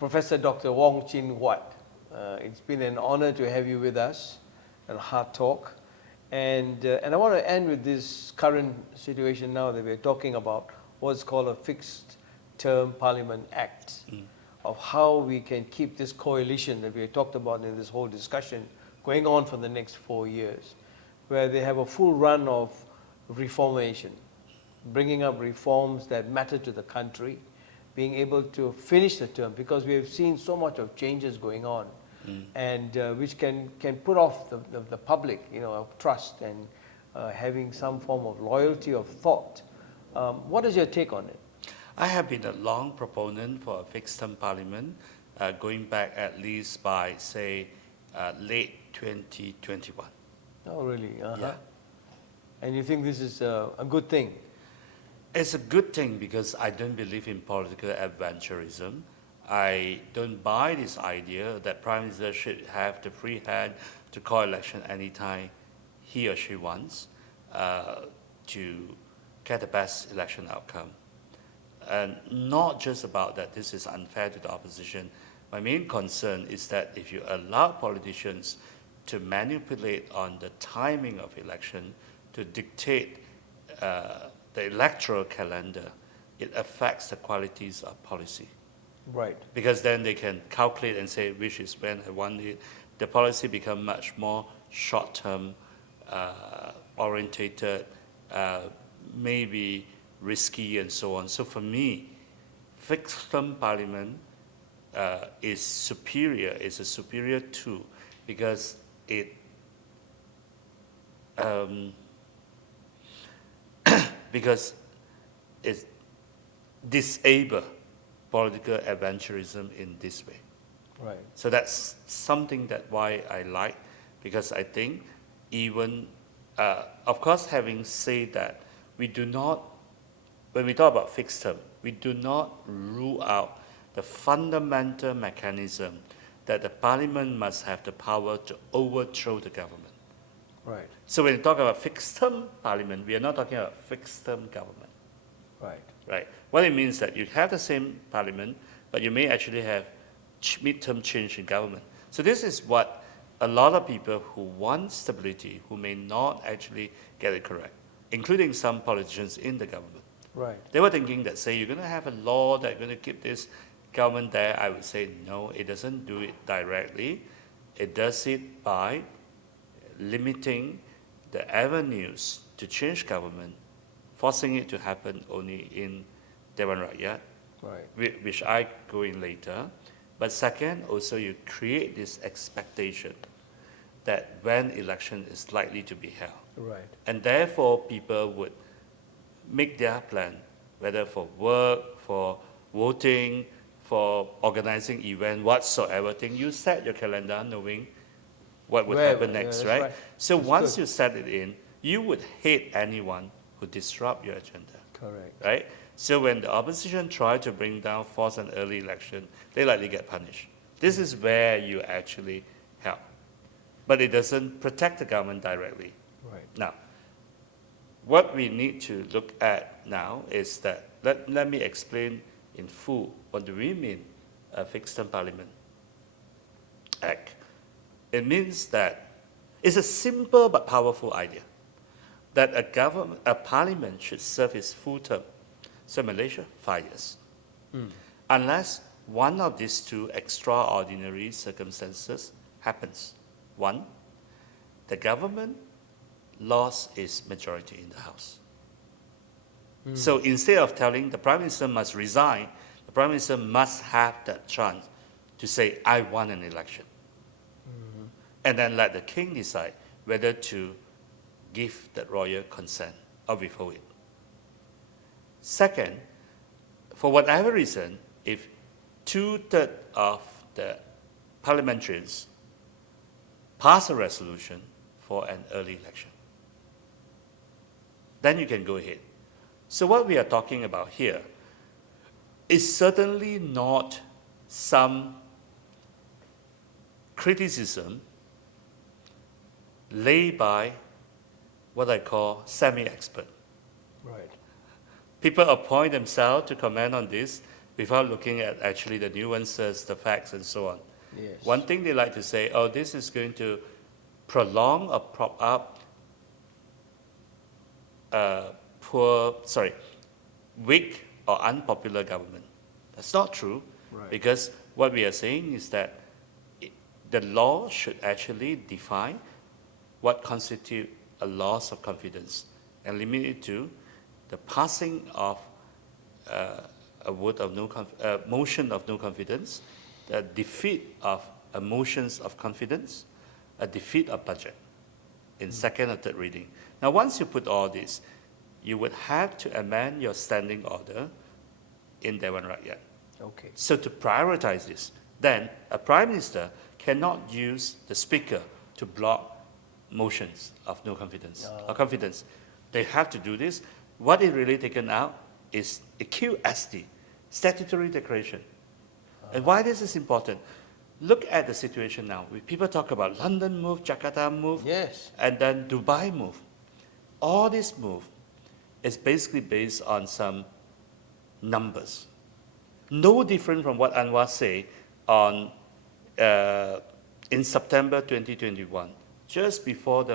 Professor Dr. Wong Chin Huat. It's been an honor to have you with us at HEARTtalk. And I want to end with this current situation now that we're talking about what's called a Fixed Term Parliament Act, of how we can keep this coalition that we talked about in this whole discussion going on for the next 4 years, where they have a full run of reformation, bringing up reforms that matter to the country, being able to finish the term, because we have seen so much of changes going on, and which can put off the public, of trust and having some form of loyalty of thought. What is your take on it? I have been a long proponent for a fixed-term parliament, going back at least by, say, late 2021. Oh, really? Yeah. And you think this is a good thing? It's a good thing because I don't believe in political adventurism. I don't buy this idea that Prime Minister should have the free hand to call election anytime he or she wants to get the best election outcome. And not just about that this is unfair to the opposition. My main concern is that if you allow politicians to manipulate on the timing of election, to dictate the electoral calendar, it affects the qualities of policy. Right. Because then they can calculate and say which is when I want it. The policy become much more short-term orientated, maybe risky and so on. So for me, fixed-term parliament is superior, is a superior tool because it because it disable political adventurism in this way. Right. So that's something that why I like, because I think even, of course, having said that, we do not, when we talk about fixed term, we do not rule out the fundamental mechanism that the parliament must have the power to overthrow the government. Right. So when we talk about fixed term parliament, we are not talking about fixed term government. Right. Right. What it means that you have the same parliament, but you may actually have midterm change in government. So this is what a lot of people who want stability, who may not actually get it correct, including some politicians in the government. Right. They were thinking that, say, you're going to have a law that's going to keep this government there. I would say, no, it doesn't do it directly. It does it by limiting the avenues to change government, forcing it to happen only in Dewan Rakyat, Right. which I go in later. But second, also you create this expectation that when election is likely to be held. Right. And therefore people would make their plan, whether for work, for voting, for organizing event, whatsoever thing. You set your calendar knowing what would happen next, yeah, right? So that's once good. you set it in, you would hate anyone who disrupt your agenda. Correct. Right? So when the opposition try to bring down force an early election, they likely get punished. This is where you actually help. But it doesn't protect the government directly. Right. Now, what we need to look at now is that, let me explain in full what do we mean a fixed term parliament act. It means that it's a simple but powerful idea that a parliament should serve its full term. So Malaysia, 5 years. Unless one of these two extraordinary circumstances happens. One, the government lost its majority in the House. So instead of telling the Prime Minister must resign, the Prime Minister must have that chance to say, I won an election. And then let the King decide whether to give that royal consent or withhold it. Second, for whatever reason, if 2/3 of the parliamentarians pass a resolution for an early election, then you can go ahead. So what we are talking about here is certainly not some criticism laid by what I call semi-expert. Right. People appoint themselves to comment on this without looking at actually the nuances, the facts, and so on. Yes. One thing they like to say, oh, this is going to prolong or prop up weak or unpopular government. That's not true, Right. because what we are saying is that the law should actually define what constitutes a loss of confidence and limit it to the passing of a vote of motion of no confidence, the defeat of a motions of confidence, a defeat of budget in second or third reading. Now, once you put all this, you would have to amend your standing order in Dewan Rakyat. Okay. So to prioritize this, then a prime minister cannot use the speaker to block motions of no confidence or confidence. They have to do this. What is really taken out is a QSD, statutory declaration. And why this is important? Look at the situation now. People talk about London move, Jakarta move, Yes. and then Dubai move. All this move is basically based on some numbers. No different from what Anwar said on, in September 2021, just before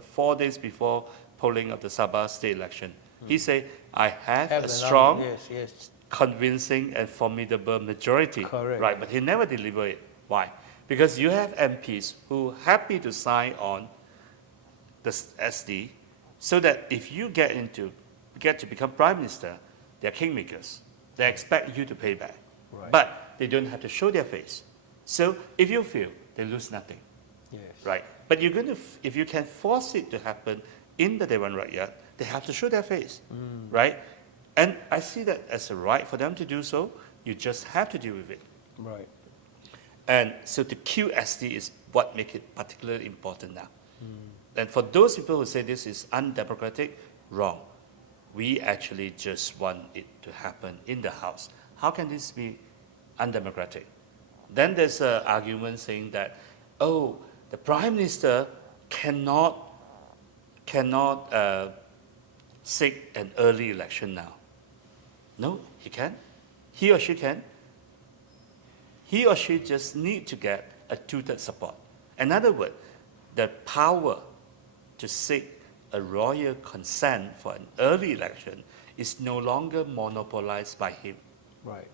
4 days before polling of the Sabah state election. He said, I have a strong, yes. convincing and formidable majority. Correct. Right, but he never delivered it. Why? Because you have MPs who are happy to sign on the SD, so that if you get to become prime minister, they're kingmakers. They expect you to pay back. Right. But they don't have to show their face. So if you fail, they lose nothing. Yes. Right? But you're going to, if you can force it to happen in the Dewan Rakyat, they have to show their face. Right? And I see that as a right for them to do so. You just have to deal with it. Right. And so the QSD is what makes it particularly important now. And for those people who say this is undemocratic, wrong. We actually just want it to happen in the House. How can this be undemocratic? Then there's an argument saying that, oh, the Prime Minister cannot seek an early election now. No, he can. He or she can. He or she just need to get a two-thirds support. In other words, the power to seek a royal consent for an early election is no longer monopolized by him. Right.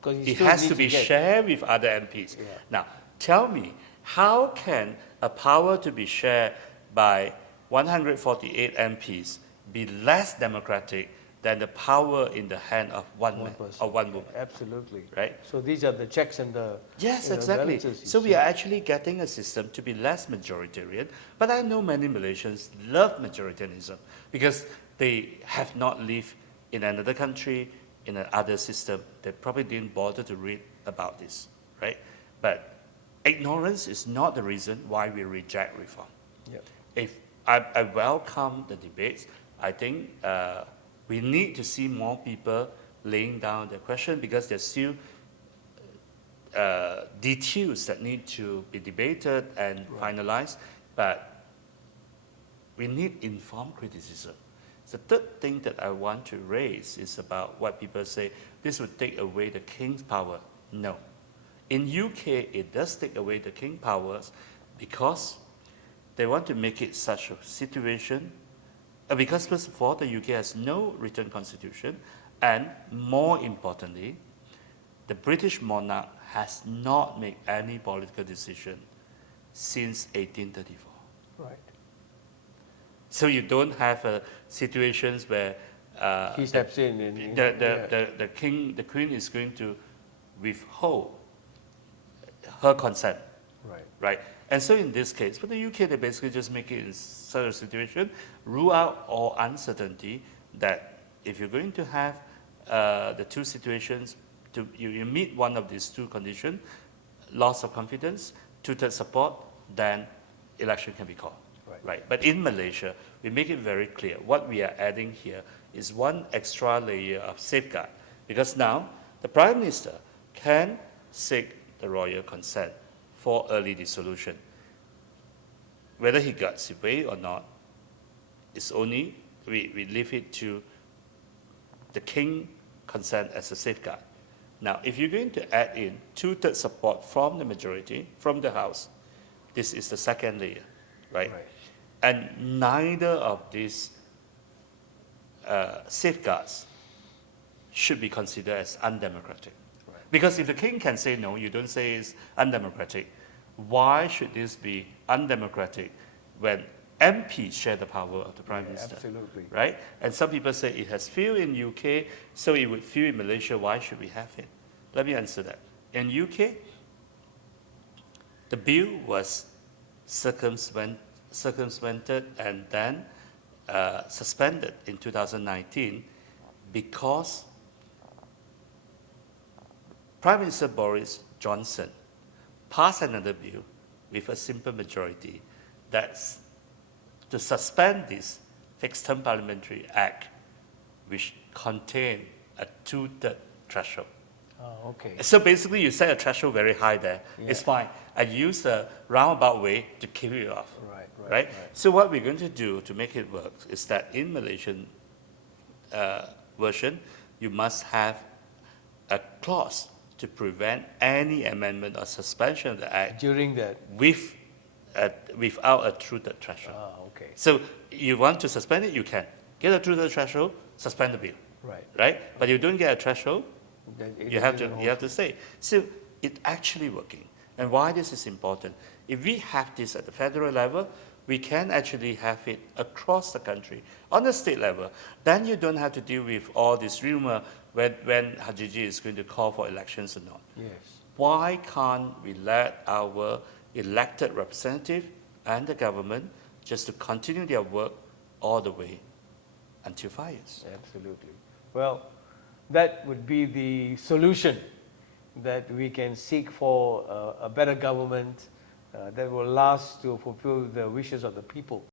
Because It has to be shared with other MPs. Yeah. Now, tell me, how can a power to be shared by 148 MPs be less democratic than the power in the hand of one man person. or one woman? Absolutely. Right? So these are the checks and the Yes, exactly. balances, So we are actually getting a system to be less majoritarian. But I know many Malaysians love majoritarianism because they have not lived in another country, in another system. They probably didn't bother to read about this, right? But ignorance is not the reason why we reject reform. Yep. If I welcome the debates, I think we need to see more people laying down their question because there's still details that need to be debated and finalized, but we need informed criticism. The third thing that I want to raise is about what people say, this would take away the king's power. No. In UK, it does take away the king's powers because they want to make it such a situation, because first of all, the UK has no written constitution, and more importantly, the British monarch has not made any political decision since 1834. Right. So you don't have situations where He steps in and the king, the queen is going to withhold her consent, right. right? And so in this case, for the UK, they basically just make it in such a situation, rule out all uncertainty that if you're going to have the two situations, you meet one of these two conditions, loss of confidence, two-thirds support, then election can be called. Right. But in Malaysia, we make it very clear. What we are adding here is one extra layer of safeguard. Because now, the Prime Minister can seek the royal consent for early dissolution. Whether he gets it way or not, it's only, we leave it to the king consent as a safeguard. Now, if you're going to add in two-thirds support from the majority, from the House, this is the second layer, right? And neither of these safeguards should be considered as undemocratic. Because if the king can say no, you don't say it's undemocratic, why should this be undemocratic when MPs share the power of the Prime Minister? Absolutely. Right? And some people say it has failed in UK, so it would fail in Malaysia, why should we have it? Let me answer that. In UK, the bill was circumvented and then suspended in 2019 because Prime Minister Boris Johnson passed another bill with a simple majority that's to suspend this Fixed-Term Parliamentary Act, which contained a two-third threshold. Oh, okay. So basically, you set a threshold very high there. Yeah. It's fine. I use a roundabout way to keep it off. Right. So what we're going to do to make it work is that in Malaysian version, you must have a clause to prevent any amendment or suspension of the act During that. without a two-third threshold. Okay. So you want to suspend it, you can. Get a two-third threshold, suspend the bill. Right? But you don't get a threshold, you have to say. So it's actually working. And why this is important, if we have this at the federal level, we can actually have it across the country. On the state level, then you don't have to deal with all this rumor when Hajiji is going to call for elections or not. Yes. Why can't we let our elected representative and the government just to continue their work all the way until 5 years? Absolutely. Well, that would be the solution that we can seek for a better government that will last to fulfill the wishes of the people.